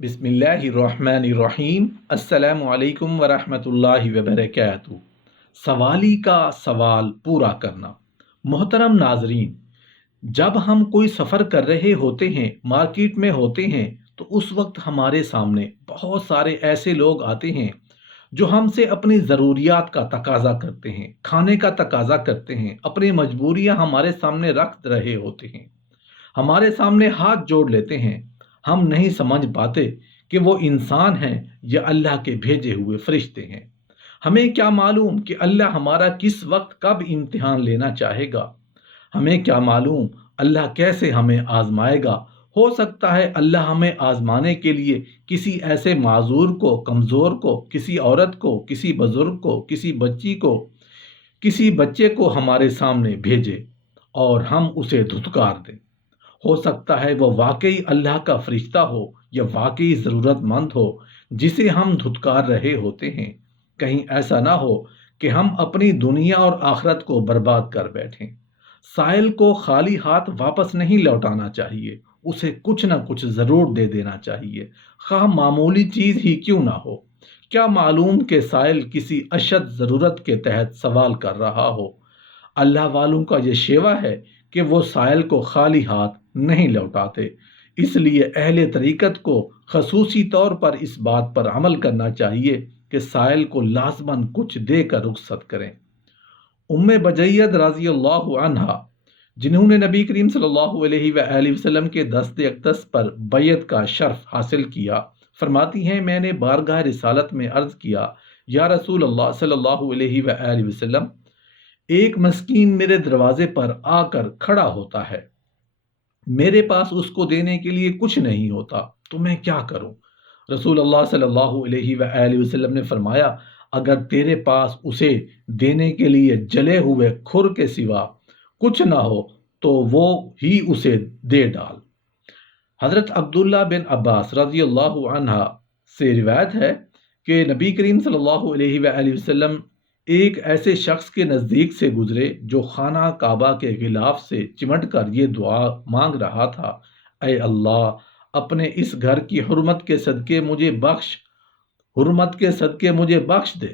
بسم اللہ الرحمن الرحیم۔ السلام علیکم ورحمۃ وبرکاتہ۔ سوالی کا سوال پورا کرنا۔ محترم ناظرین، جب ہم کوئی سفر کر رہے ہوتے ہیں، مارکیٹ میں ہوتے ہیں، تو اس وقت ہمارے سامنے بہت سارے ایسے لوگ آتے ہیں جو ہم سے اپنی ضروریات کا تقاضا کرتے ہیں، کھانے کا تقاضا کرتے ہیں، اپنی مجبوریاں ہمارے سامنے رکھ رہے ہوتے ہیں، ہمارے سامنے ہاتھ جوڑ لیتے ہیں۔ ہم نہیں سمجھ پاتے کہ وہ انسان ہیں یا اللہ کے بھیجے ہوئے فرشتے ہیں۔ ہمیں کیا معلوم کہ اللہ ہمارا کس وقت کب امتحان لینا چاہے گا؟ ہمیں کیا معلوم اللہ کیسے ہمیں آزمائے گا؟ ہو سکتا ہے اللہ ہمیں آزمانے کے لیے کسی ایسے معذور کو، کمزور کو، کسی عورت کو، کسی بزرگ کو، کسی بچی کو، کسی بچے کو ہمارے سامنے بھیجے اور ہم اسے دھتکار دیں۔ ہو سکتا ہے وہ واقعی اللہ کا فرشتہ ہو یا واقعی ضرورت مند ہو جسے ہم دھتکار رہے ہوتے ہیں۔ کہیں ایسا نہ ہو کہ ہم اپنی دنیا اور آخرت کو برباد کر بیٹھیں۔ سائل کو خالی ہاتھ واپس نہیں لوٹانا چاہیے، اسے کچھ نہ کچھ ضرور دے دینا چاہیے، خواہ معمولی چیز ہی کیوں نہ ہو۔ کیا معلوم کہ سائل کسی اشد ضرورت کے تحت سوال کر رہا ہو۔ اللہ والوں کا یہ شیوہ ہے کہ وہ سائل کو خالی ہاتھ نہیں لوٹاتے۔ اس لیے اہل طریقت کو خصوصی طور پر اس بات پر عمل کرنا چاہیے کہ سائل کو لازماً کچھ دے کر رخصت کریں۔ ام بجید رضی اللہ عنہا، جنہوں نے نبی کریم صلی اللہ علیہ وآلہ وسلم کے دست اقدس پر بیعت کا شرف حاصل کیا، فرماتی ہیں میں نے بارگاہ رسالت میں عرض کیا، یا رسول اللہ صلی اللہ علیہ وآلہ وسلم، ایک مسکین میرے دروازے پر آ کر کھڑا ہوتا ہے، میرے پاس اس کو دینے کے لیے کچھ نہیں ہوتا، تو میں کیا کروں؟ رسول اللہ صلی اللہ علیہ وآلہ وسلم نے فرمایا، اگر تیرے پاس اسے دینے کے لیے جلے ہوئے کھر کے سوا کچھ نہ ہو تو وہ ہی اسے دے ڈال۔ حضرت عبداللہ بن عباس رضی اللہ عنہ سے روایت ہے کہ نبی کریم صلی اللہ علیہ وآلہ وسلم ایک ایسے شخص کے نزدیک سے گزرے جو خانہ کعبہ کے غلاف سے چمٹ کر یہ دعا مانگ رہا تھا، اے اللہ، اپنے اس گھر کی حرمت کے صدقے مجھے بخش دے۔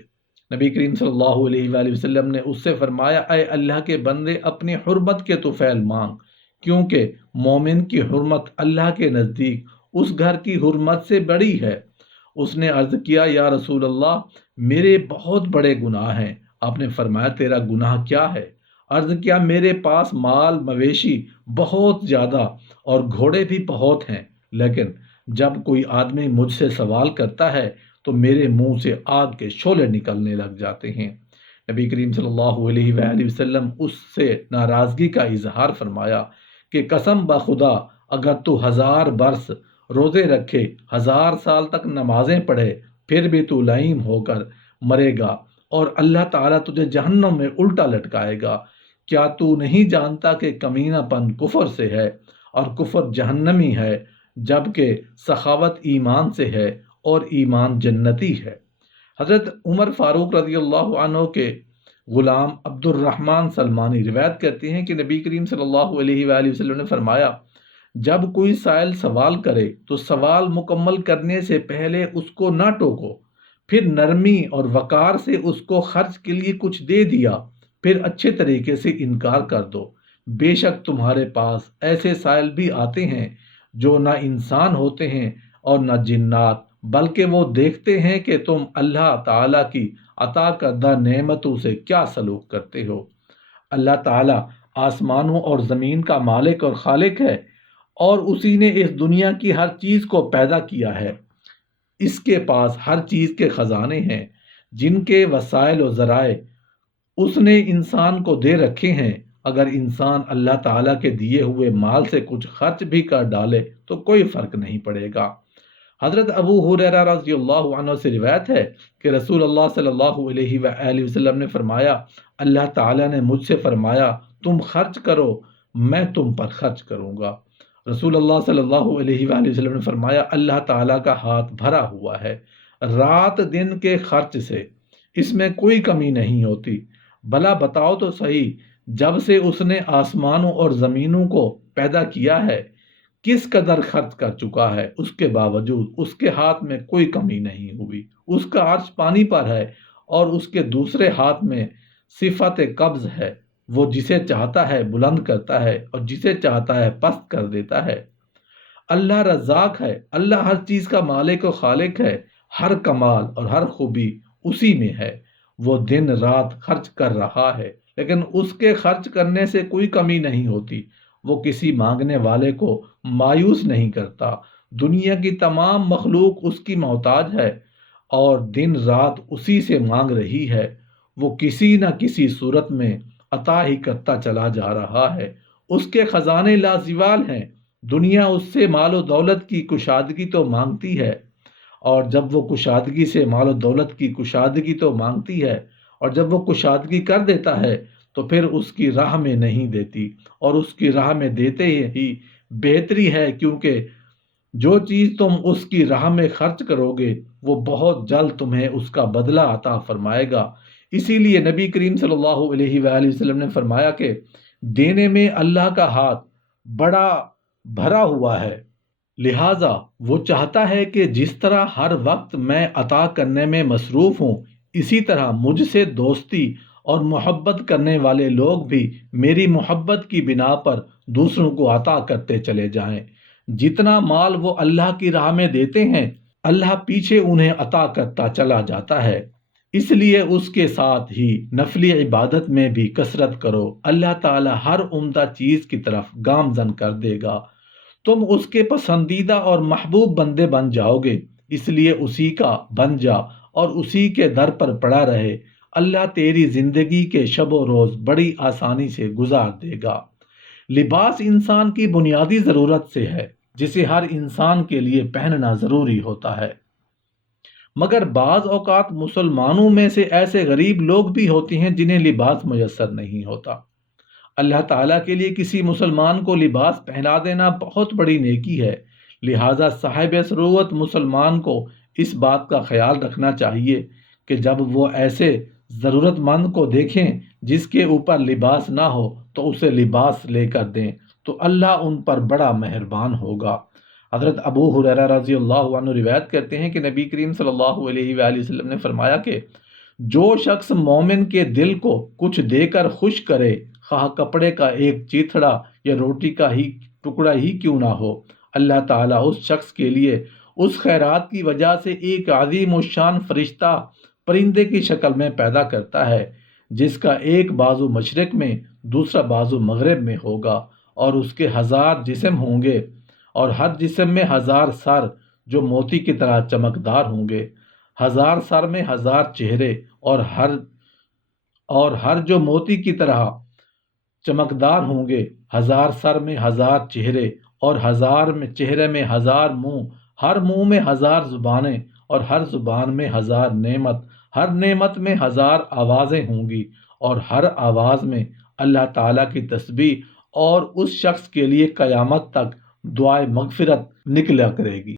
نبی کریم صلی اللہ علیہ وآلہ وسلم نے اس سے فرمایا، اے اللہ کے بندے، اپنی حرمت کے طفیل مانگ، کیونکہ مومن کی حرمت اللہ کے نزدیک اس گھر کی حرمت سے بڑی ہے۔ اس نے عرض کیا، یا رسول اللہ، میرے بہت بڑے گناہ ہیں۔ آپ نے فرمایا، تیرا گناہ کیا ہے؟ عرض کیا، میرے پاس مال مویشی بہت زیادہ اور گھوڑے بھی بہت ہیں، لیکن جب کوئی آدمی مجھ سے سوال کرتا ہے تو میرے منہ سے آگ کے شعلے نکلنے لگ جاتے ہیں۔ نبی کریم صلی اللہ علیہ وآلہ وسلم اس سے ناراضگی کا اظہار فرمایا کہ قسم بخدا، اگر تو 1000 برس روزے رکھے، 1000 سال تک نمازیں پڑھے، پھر بھی تو لعین ہو کر مرے گا اور اللہ تعالیٰ تجھے جہنم میں الٹا لٹکائے گا۔ کیا تو نہیں جانتا کہ کمینہ پن کفر سے ہے اور کفر جہنمی ہے، جبکہ سخاوت ایمان سے ہے اور ایمان جنتی ہے۔ حضرت عمر فاروق رضی اللہ عنہ کے غلام عبد الرحمن سلمانی روایت کرتے ہیں کہ نبی کریم صلی اللہ علیہ وآلہ وسلم نے فرمایا، جب کوئی سائل سوال کرے تو سوال مکمل کرنے سے پہلے اس کو نہ ٹوکو، پھر نرمی اور وقار سے اس کو خرچ کے لیے کچھ دے دیا، پھر اچھے طریقے سے انکار کر دو۔ بے شک تمہارے پاس ایسے سائل بھی آتے ہیں جو نہ انسان ہوتے ہیں اور نہ جنات، بلکہ وہ دیکھتے ہیں کہ تم اللہ تعالیٰ کی عطا کردہ نعمتوں سے کیا سلوک کرتے ہو۔ اللہ تعالیٰ آسمانوں اور زمین کا مالک اور خالق ہے، اور اسی نے اس دنیا کی ہر چیز کو پیدا کیا ہے۔ اس کے پاس ہر چیز کے خزانے ہیں جن کے وسائل و ذرائع اس نے انسان کو دے رکھے ہیں۔ اگر انسان اللہ تعالیٰ کے دیے ہوئے مال سے کچھ خرچ بھی کر ڈالے تو کوئی فرق نہیں پڑے گا۔ حضرت ابو ہریرہ رضی اللہ عنہ سے روایت ہے کہ رسول اللہ صلی اللہ علیہ وآلہ وسلم نے فرمایا، اللہ تعالیٰ نے مجھ سے فرمایا، تم خرچ کرو، میں تم پر خرچ کروں گا۔ رسول اللہ صلی اللہ علیہ وآلہ وسلم نے فرمایا، اللہ تعالیٰ کا ہاتھ بھرا ہوا ہے رات دن کے خرچ سے، اس میں کوئی کمی نہیں ہوتی۔ بھلا بتاؤ تو صحیح، جب سے اس نے آسمانوں اور زمینوں کو پیدا کیا ہے، کس قدر خرچ کر چکا ہے، اس کے باوجود اس کے ہاتھ میں کوئی کمی نہیں ہوئی۔ اس کا عرش پانی پر ہے اور اس کے دوسرے ہاتھ میں صفت قبض ہے۔ وہ جسے چاہتا ہے بلند کرتا ہے اور جسے چاہتا ہے پست کر دیتا ہے۔ اللہ رزاق ہے، اللہ ہر چیز کا مالک و خالق ہے، ہر کمال اور ہر خوبی اسی میں ہے۔ وہ دن رات خرچ کر رہا ہے لیکن اس کے خرچ کرنے سے کوئی کمی نہیں ہوتی۔ وہ کسی مانگنے والے کو مایوس نہیں کرتا۔ دنیا کی تمام مخلوق اس کی محتاج ہے اور دن رات اسی سے مانگ رہی ہے۔ وہ کسی نہ کسی صورت میں عطا ہی کرتا چلا جا رہا ہے۔ اس کے خزانے لازوال ہیں۔ دنیا اس سے مال و دولت کی کشادگی تو مانگتی ہے، اور جب وہ کشادگی سے مال و دولت کی کشادگی تو مانگتی ہے اور جب وہ کشادگی کر دیتا ہے تو پھر اس کی راہ میں نہیں دیتی، اور اس کی راہ میں دیتے ہی بہتری ہے، کیونکہ جو چیز تم اس کی راہ میں خرچ کرو گے وہ بہت جلد تمہیں اس کا بدلہ عطا فرمائے گا۔ اسی لیے نبی کریم صلی اللہ علیہ وآلہ وسلم نے فرمایا کہ دینے میں اللہ کا ہاتھ بڑا بھرا ہوا ہے، لہٰذا وہ چاہتا ہے کہ جس طرح ہر وقت میں عطا کرنے میں مصروف ہوں، اسی طرح مجھ سے دوستی اور محبت کرنے والے لوگ بھی میری محبت کی بنا پر دوسروں کو عطا کرتے چلے جائیں۔ جتنا مال وہ اللہ کی راہ میں دیتے ہیں، اللہ پیچھے انہیں عطا کرتا چلا جاتا ہے۔ اس لیے اس کے ساتھ ہی نفلی عبادت میں بھی کثرت کرو، اللہ تعالی ہر عمدہ چیز کی طرف گامزن کر دے گا۔ تم اس کے پسندیدہ اور محبوب بندے بن جاؤ گے، اس لیے اسی کا بن جا اور اسی کے در پر پڑا رہے۔ اللہ تیری زندگی کے شب و روز بڑی آسانی سے گزار دے گا۔ لباس انسان کی بنیادی ضرورت سے ہے، جسے ہر انسان کے لیے پہننا ضروری ہوتا ہے، مگر بعض اوقات مسلمانوں میں سے ایسے غریب لوگ بھی ہوتے ہیں جنہیں لباس میسر نہیں ہوتا۔ اللہ تعالیٰ کے لیے کسی مسلمان کو لباس پہنا دینا بہت بڑی نیکی ہے، لہٰذا صاحب ثروت مسلمان کو اس بات کا خیال رکھنا چاہیے کہ جب وہ ایسے ضرورت مند کو دیکھیں جس کے اوپر لباس نہ ہو تو اسے لباس لے کر دیں، تو اللہ ان پر بڑا مہربان ہوگا۔ حضرت ابو ہریرہ رضی اللہ عنہ روایت کرتے ہیں کہ نبی کریم صلی اللہ علیہ وآلہ وسلم نے فرمایا کہ جو شخص مومن کے دل کو کچھ دے کر خوش کرے، خواہ کپڑے کا ایک چیتھڑا یا روٹی کا ہی ٹکڑا ہی کیوں نہ ہو، اللہ تعالیٰ اس شخص کے لیے اس خیرات کی وجہ سے ایک عظیم الشان فرشتہ پرندے کی شکل میں پیدا کرتا ہے، جس کا ایک بازو مشرق میں دوسرا بازو مغرب میں ہوگا، اور اس کے 1000 جسم ہوں گے، اور ہر جسم میں 1000 سر جو موتی کی طرح چمکدار ہوں گے۔ 1000 سر میں 1000 چہرے، اور ہر جو موتی کی طرح چمکدار ہوں گے۔ 1000 سر میں 1000 چہرے، اور 1000 چہرے میں 1000 منہ، ہر منہ میں 1000 زبانیں، اور ہر زبان میں 1000 نعمت، ہر نعمت میں 1000 آوازیں ہوں گی، اور ہر آواز میں اللہ تعالیٰ کی تسبیح، اور اس شخص کے لیے قیامت تک دعائے مغفرت نکلا کرے گی۔